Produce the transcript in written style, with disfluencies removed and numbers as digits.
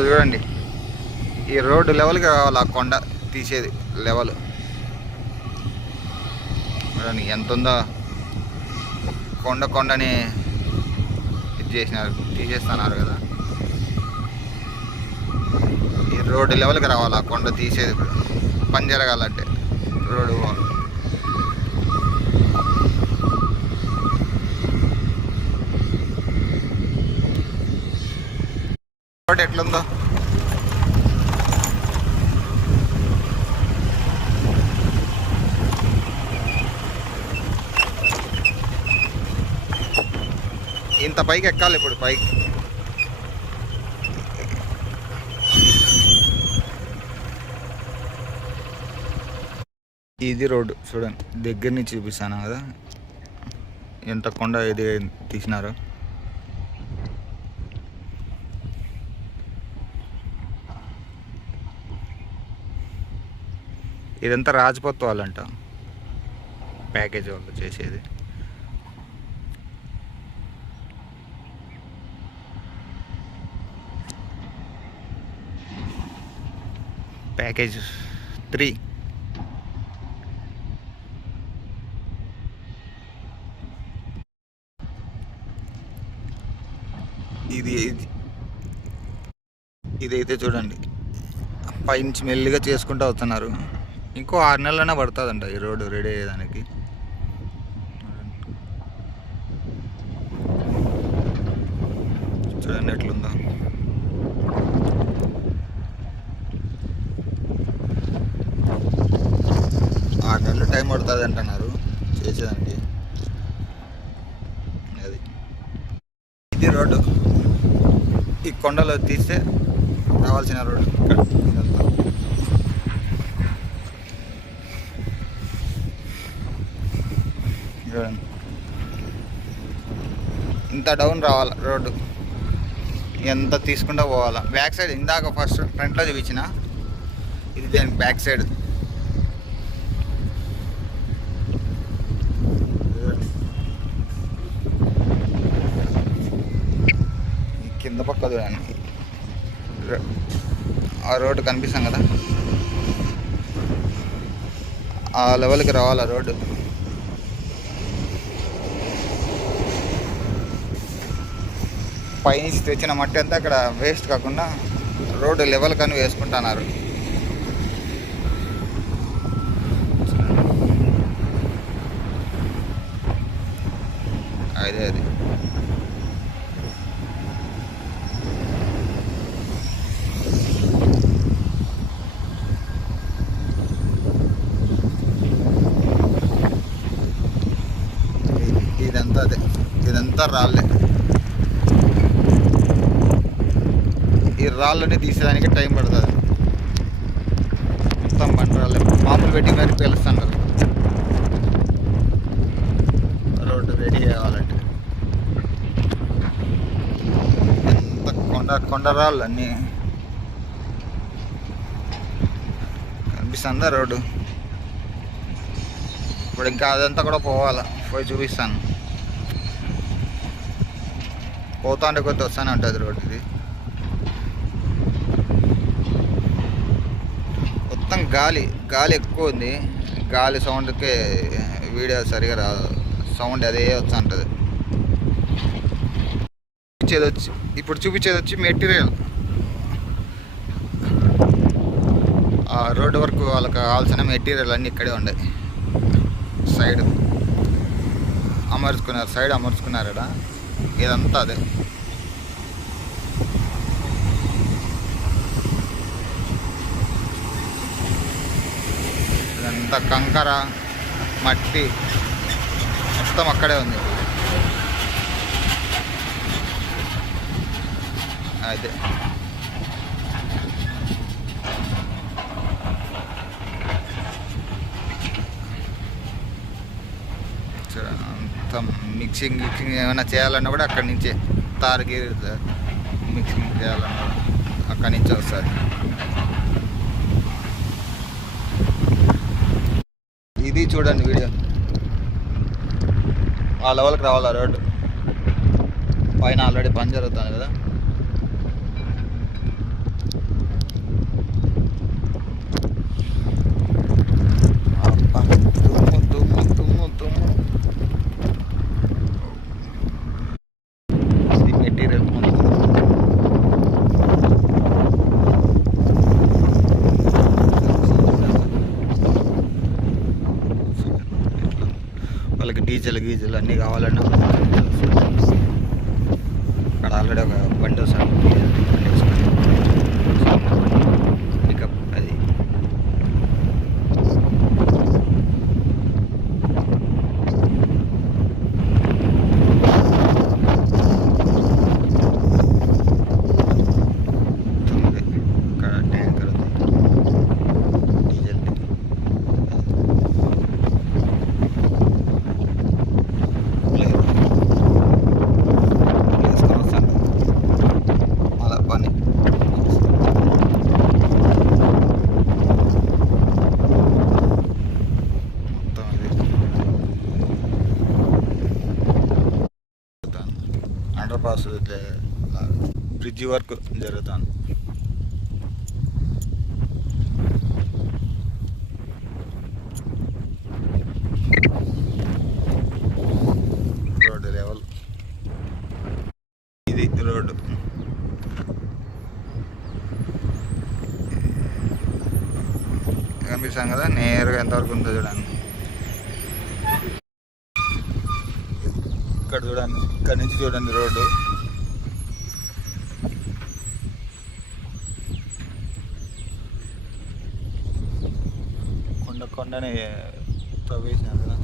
చూడండి, ఈ రోడ్డు లెవెల్కి రావాలి. ఆ కొండ తీసేది లెవెల్ చూడండి ఎంత ఉందో. కొండని ఇది చేసినారు, తీసేస్తున్నారు కదా. ఈ రోడ్డు లెవెల్కి రావాలి. ఆ కొండ తీసేది ఇప్పుడు పని జరగాలంటే రోడ్డు రోడ్ ఎట్లుందో. ఇంత పైకి ఎక్కాలి ఇప్పుడు పైకి. ఇది రోడ్డు చూడండి, దగ్గర నుంచి చూపిస్తాను కదా ఎంత కొండ ఇది తీసినారో. ఇదంతా రాజపత్ వాళ్ళంట, ప్యాకేజ్ వాళ్ళు చేసేది. ప్యాకేజ్ 3. ఇదైతే చూడండి పైనుంచి మెల్లిగా చేసుకుంటూ వస్తున్నారు. ఇంకో 6 నెలలైనా పడుతుందంట ఈ రోడ్డు రెడీ అయ్యేదానికి. చూడండి ఎట్లుందో. టైం పడుతుంది అంటున్నారు చేసేదానికి. అది ఇది రోడ్డు. ఈ కొండలో తీస్తే రావాల్సిన రోడ్డు ఇక్కడ. ఇంత డౌన్ రావాలి రోడ్డు, ఎంత తీసుకుంటూ పోవాలా. బ్యాక్ సైడ్ ఇందాక ఫస్ట్ ఫ్రంట్లో చూపించిన, ఇది దానికి బ్యాక్ సైడ్. కింద పక్క చూడండి, ఆ రోడ్డు కనిపిస్తాం కదా, ఆ లెవెల్కి రావాలి రోడ్డు. పైనుంచి తెచ్చిన మట్టి అంతా అక్కడ వేస్ట్ కాకుండా రోడ్డు లెవెల్ కానీ వేసుకుంటున్నారు. అదే అది ఇదంతా రాళ్ళే. ఈ రాళ్ళని తీసేదానికి టైం పడుతుంది. మొత్తం బండి రాళ్ళే మామూలు పెట్టి మరి పేలుస్తున్నారు రోడ్డు రెడీ కావాలంటే. ఎంత కొండ రాళ్ళు అన్నీ కనిపిస్తుందా రోడ్డు. ఇప్పుడు ఇంకా అదంతా కూడా పోవాలా, పోయి చూపిస్తాను. పోతా అంటే కొద్ది వస్తూనే ఉంటుంది రోడ్డు. ఇది మొత్తం గాలి ఎక్కువ ఉంది. గాలి సౌండ్కి వీడియో సరిగా రాదు, సౌండ్ అదే వస్తూ ఉంటుంది. ఇప్పుడు చూపించేది వచ్చి మెటీరియల్. ఆ రోడ్డు వరకు వాళ్ళకి కావాల్సిన మెటీరియల్ అన్నీ ఇక్కడే ఉన్నాయి. సైడ్ అమర్చుకున్నారు ఇక్కడ. ఇదంతా అదే. ఇదంతా కంకర మట్టి మొత్తం అక్కడే ఉంది. అదే మిక్సింగ్ ఏమైనా చేయాలన్నా కూడా అక్కడి నుంచే తారుకి మిక్సింగ్ చేయాలన్నా అక్కడి నుంచే వస్తుంది. ఇది చూడండి వీడియో, ఆ లెవెల్కి రావాలి ఆ రోడ్డు. పైన ఆల్రెడీ పని జరుగుతుంది కదా. గీజలు అన్నీ కావాలన్నా అక్కడ ఆల్రెడీ ఒక బండి వస్తాను పికప్ అది. ఇక్కడ ట్యాంకర్ ఉంది డీజిల్ వేసుకొని వస్తాను అలా పని. మొత్తం ఇది అండర్ పాస్ బ్రిడ్జి వర్క్ జరుగుతాను. రోడ్డు లెవెల్ ఇది రోడ్డు. కనిపిస్తాం కదా నేరుగా ఎంతవరకు ఉందో చూడండి. ఇక్కడ చూడండి, ఇక్కడ నుంచి చూడండి రోడ్డు. కొండనే తవ్వేసినారు కదా.